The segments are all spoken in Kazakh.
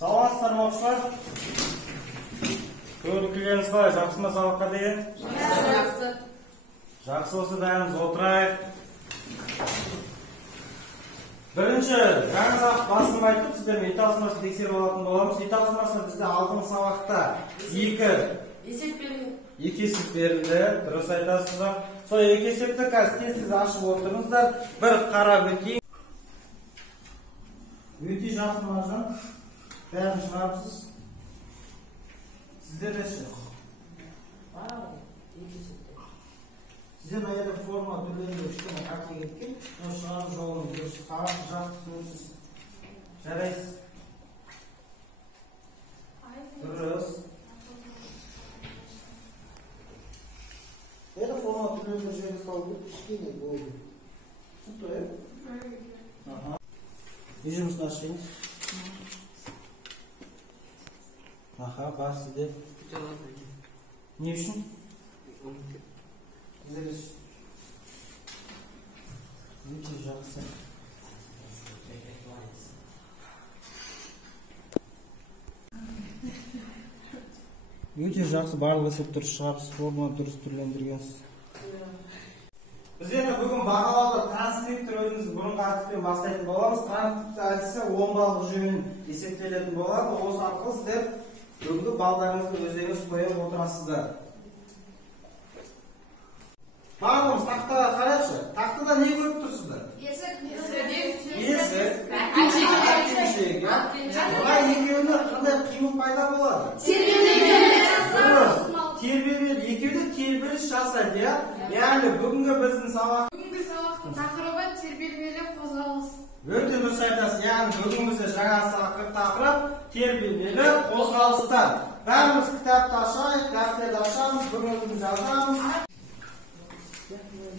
Саламатсыздар ма оқушылар? Көңіл күйлеріңіз қалай? Жақсы ма сабаққа деген? Жақсы. Жақсы болса бәріміз отырайық. Бірінші, жаңа сабақ басын айтып, сіздермен үй тапсырмасын тексеріп алатын боламыз. Үй тапсырмасына бізде алдыңғы сабақта екі есеп берілді. Дұрыс айтасыздар. Сол екі есепті қазір тез ашып отырыңыздар. Бір қарап өтейін. Өте жақсы мағжан. Бәрін шығарыпсыз. Сіздер де ше? Сіздер мына форма түрлерінде үштен қате кеткен. Оны шығарып жолын дұрыс сабақ жақсы түсінесіз. Жарайсыз. Дұрыс. Это форма түрлерінде жерге салып кішкене болды. Түсінікті, е? Үй жұмысын ашыңыз. Аха, бар сізде. Не үшін? Өте жақсы. Өте жақсы, барлық есеп дұрыс шығарыпсыз, формула дұрыс түрлендіргенсіз. Біз енді бүгін бағалауды транскриптор өзіміз бұрынғы әдіспен бастайтын боламыз. Транскриптор әдісі 10 баллық жүйемен есептелетін болады. Осы арқылы сіздер бүгінгі балдарыңызды өздеріңіз қойып отырасыздар. Барлығымыз тақтаға қарайықшы. Тақтада не көріп тұрсыздар? Есік. Бұлай екеуінде қандай қимыл пайда болады? Тербеледі. Екеуінде тербеліс жасайды, иә? Яғни бүгінгі біздің сабақ. Бүгінгі сабақтың тақырыбы тербелмелі қозғалыс. Өте дұрыс айтасыз. Яғни бүгін бізде жаңа сабаққа тақырып тербелмелі қозғалыстар. Бәріміз кітапты ашайық, дәптерді ашамыз, бүгін жазамыз.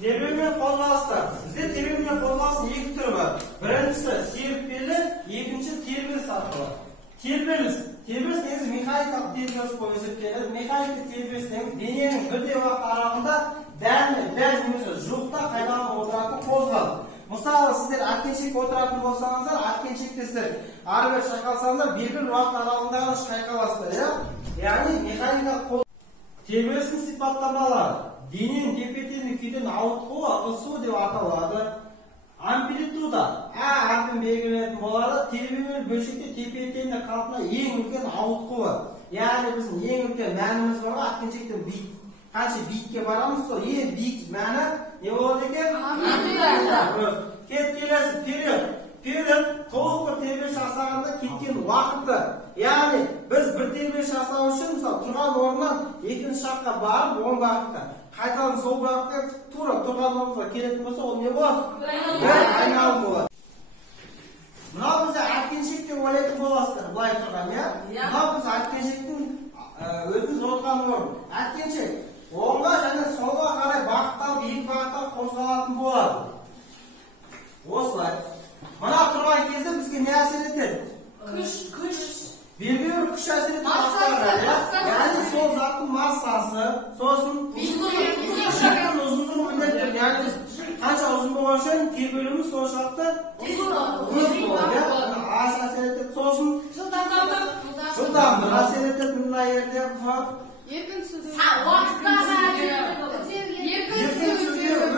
Тербелмелі қозғалыстар. Бізде тербелмелі қозғалыстың екі түрі бар. Біріншісі серіппелі, екінші тербеліс арқылы. Тербеліс негізі механикалық тербеліс болып есептеледі. Механикалық тербеліс дененің бірдей уақыт аралығында дәл немесе жуықта қайталанып отыратын қозғалыс. Мысалы, сіздер әткеншек отыратын болсаңыздар, әткеншекте сіздер ары бері шайқалсаңыздар, белгілі уақыт аралығында ғана шайқаласыздар, иә? Яғни механикалық қозғалыс. Тербелістің сипаттамалары. Дененің тепе-теңдік күйден ауытқуы ысу деп аталады. Амплитуда әрпін белгіленетін болады. Тербелмелі бөлшекте тепе-теңдік қалпына ең үлкен ауытқуы. Яғни біздің ең үлкен мәніміз бар ғой, әткеншектен қанша биікке барамыз, сол ең биік мәні не болады екен? Амплитуда. Келесі период толық бір тербеліс жасағанда кеткен уақыты. Яғни біз бір тербеліс жасау үшін мысалы тұрған орнынан екінші жаққа барып оң бағытқа қайтадан сол бағытқа тура тұрған орнымызға келетін болса, ол не болады? Бір айналым болады. Мынау бізде әткеншек деп ойлайтын боласыздар, былай тұрған, иә? Мынау біз әткеншектің өзіміз отырған орын. Әткеншек оңға және солға қарай бағытталып, екі бағытта қозғалатын болады. Осылай. Мына тұрған кезде бізге не әсер етеді? Күш. Белгілі бір күш әсер етеді. Яғни сол заттың массасы, сосын жіктің ұзындығын білдіреді. Яғни қанша ұзын болған үшін тербелуіміз соншалықты көп болады. Аз әсер етеді. Сосын жылдамдық әсер етеді. Мына жерде Еркін сүзу.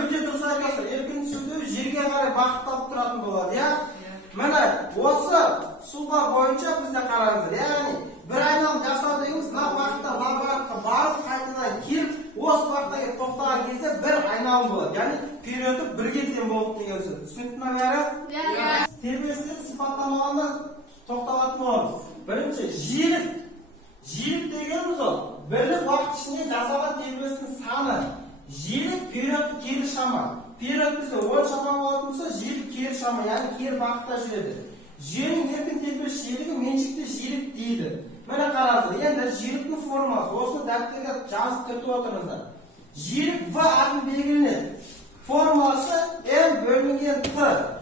Өте дұрыс айтасыздар. Еркін сүзу жерге қарай бағытталып тұратын болады, иә? Міне, осы сұлба бойынша бізде қараңыздар. Яғни, бір айналым жасау дегеніміз, мына бағытқа барып, қайтадан келіп, осы бағытқа тоқтаған кезде бір айналым болады. Яғни, периоды бір кезден болып деген сөз. Түсінікті ме бәрі? Тербелістегі сипаттамаларына тоқталатын боламыз. Бірінші, жиілік дегеніміз ол, бірлік уақыт ішінде жасалған тербелістің саны. Жиілік периодты кері шама. Период бізде 10 шама болатын болса, жиілік кері шама, яғни кері бағытта жүреді. Жүйенің еркін тербеліс жиілігі меншікті жиілік дейді. Міне қараңыздар, енді жиіліктің формасы, осыны дәптерге жазып түртіп отырыңыздар. Жиілік В әрпін белгіленеді. Формасы М бөлінген Т.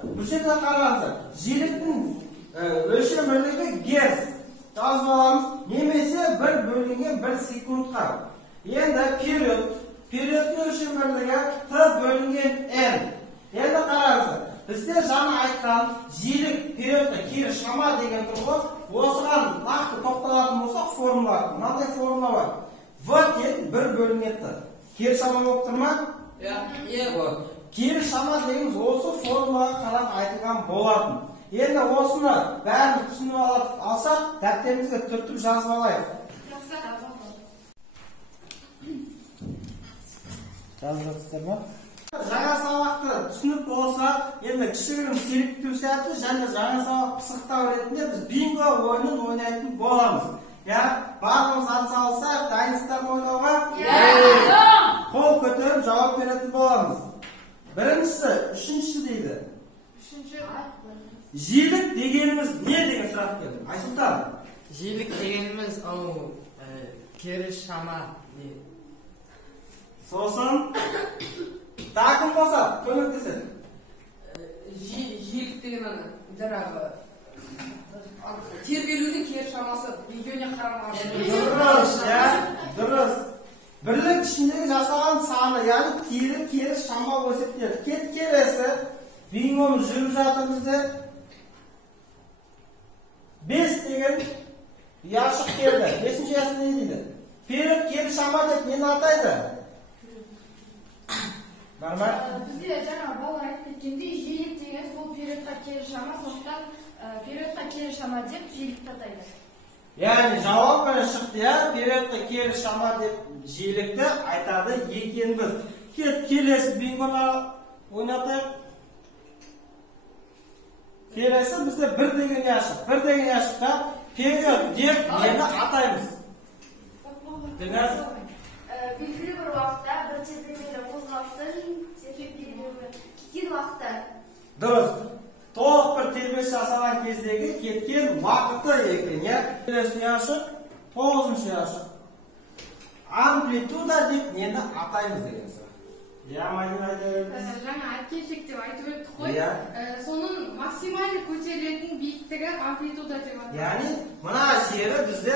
Бұл жерде қараңыздар, жиіліктің өлшем бірлігі герц. Жазып аламыз, немесе 1 бөлінген 1 секундқа. Енді периодтың өлшем бірлігі Т бөлінген Н. Енді қараңыздар, Бізде жаңа айтқан жиілік, периодқа кері шама деген тұр ғой. Осыған нақты тоқталатын болсақ, формула. Мынандай формула бар. В тең 1 бөлім метр. Кері шама болып тұр ма? Иә. Кері шама дегеніміз осы формулаға қарап айтылған болатын. Енді осыны бәрін түсініп алсақ, дәптерімізге түртіп жазып алайық. Жазып жатсыздар ма? Жаңа сабақты түсініп болсақ, енді кішігірім серіктеу сәті және жаңа сабақ пысықтау ретінде біз бинго ойынын ойнайтын боламыз. Барлығымыз атсалысақ, дайынсыздар ма ойнауға? Қол көтеріп жауап беретін боламыз. Біріншісі, үшіншісі дейді. Жиілік дегеніміз не деген сұрақ келді? Айсұлтан. Жиілік дегеніміз кері шама. Сосын тақым болса көмектеседі. Жиілік деген жаңағы тербелудің кері шамасы видеоне қарамаған. Дұрыс. Бірлік ішіндегі жасаған саны, яғни кері шама көрсетеді. Келесі бингомыз жүріп жатыр бізде. 5 деген ұяшық келді. 5-ші ұясы не дейді? Период кері шама деп нені атайды? Бар ма? Бізде жаңа балалар айтып кеткендей, жиілік деген бұл периодқа кері шама, сондықтан периодқа кері шама деп жиілікті атайды. Яғни жауап бірі шықты, периодқа кері шама деп жиілікті айтады екенбіз. Келесі бингоны ойнатайық. Келесі бізде 1 деген ұяшық. 1 деген ұяшықта период деп нені атаймыз? Белгілі бір уақытта бір тербелмелі қозғалыстың тербелуі кеткен уақытта. Дұрыс. Толық бір тербеліс жасаған кездегі кеткен уақыты екен, Келесі ұяшық, 9-ші ұяшық. Амплитуда деп нені атаймыз деген сұрақ. Жаңа әткеншек деп айтып өттік қой. Соның максималды көтерілетін биіктігі амплитуда деп атайды. Яғни, мына жері бізде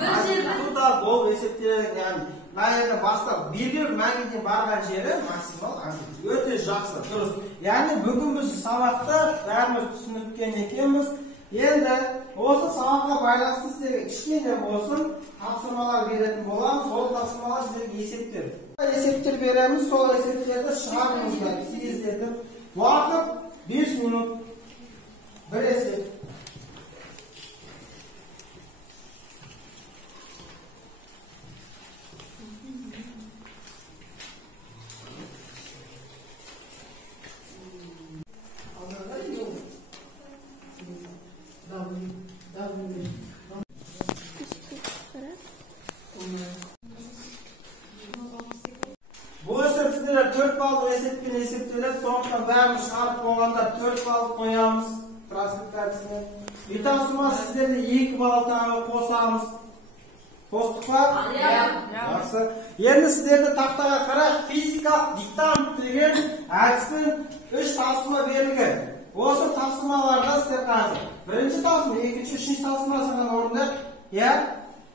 амплитуда болып есептеледі. Мәледі бастап белгілі мәнге барған жері максимал амплитуда. Өте жақсы, дұрыс. Яғни, бүгін біз сабақты бәріміз түсініккен екенбіз. Енді осы сабаққа байланысты сіздерге кішкене болсын тапсырмалар беретін боламыз. Сол тапсырмалар сіздерге есептер. Есептер береміз, сол есептерді шығарыңыздар, тездетіп. Уақыт 5 минут. Бір есеп. Бұл есеп сіздер 4 баллық есеппен есептеледі, сондықтан бәрін шығарып болғанда 4 баллық қоямыз трансляциясына. Тапсырма сіздерде 2 балл тағы қосамыз. Қостық па? Жақсы. Енді сіздерді тақтаға қарап физикалық диктант деген әдіспен 3 тапсырма берілген. Осы тапсырмаларға сіздер қараңыздар. Бірінші тапсырма, екінші, үшінші тапсырмасынан орындап,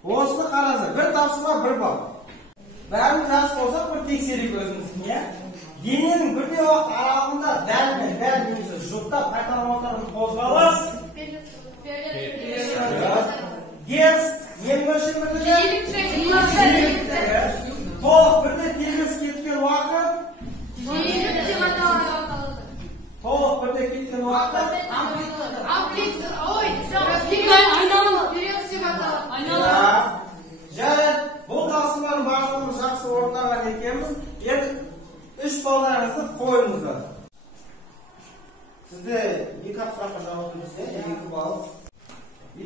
осыны қараңыздар. Бір тапсырма 1 балл. Бәрін жас болсақ бір тексерейік өзіміздің, дененің бірде уақыт аралығында дәл немесе жұптап қайтарыматарын қозғалыс. Герц, нені мөлшерлігі? Жиіліктігі. Толық бірде тегіс кеткен уақыт. Жиілік деп аталады. Толық бірде кеткен уақыт. Амплитуда. Ой, период деп аталады. Және бұл тапсырманың барлығын жақсы орындаған екенбіз. Енді 3 балдарыңызды қойыңыздар. Сізде 2 сұраққа жауап бересіздер, 2 балл.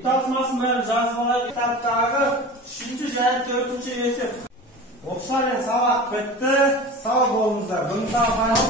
Тапсырмасын бәрін жазып алайық. Кітаптағы 3-ші және 4-ші есеп. Оқушылармен сабақ бітті. Сау болыңыздар. Бұнда байлық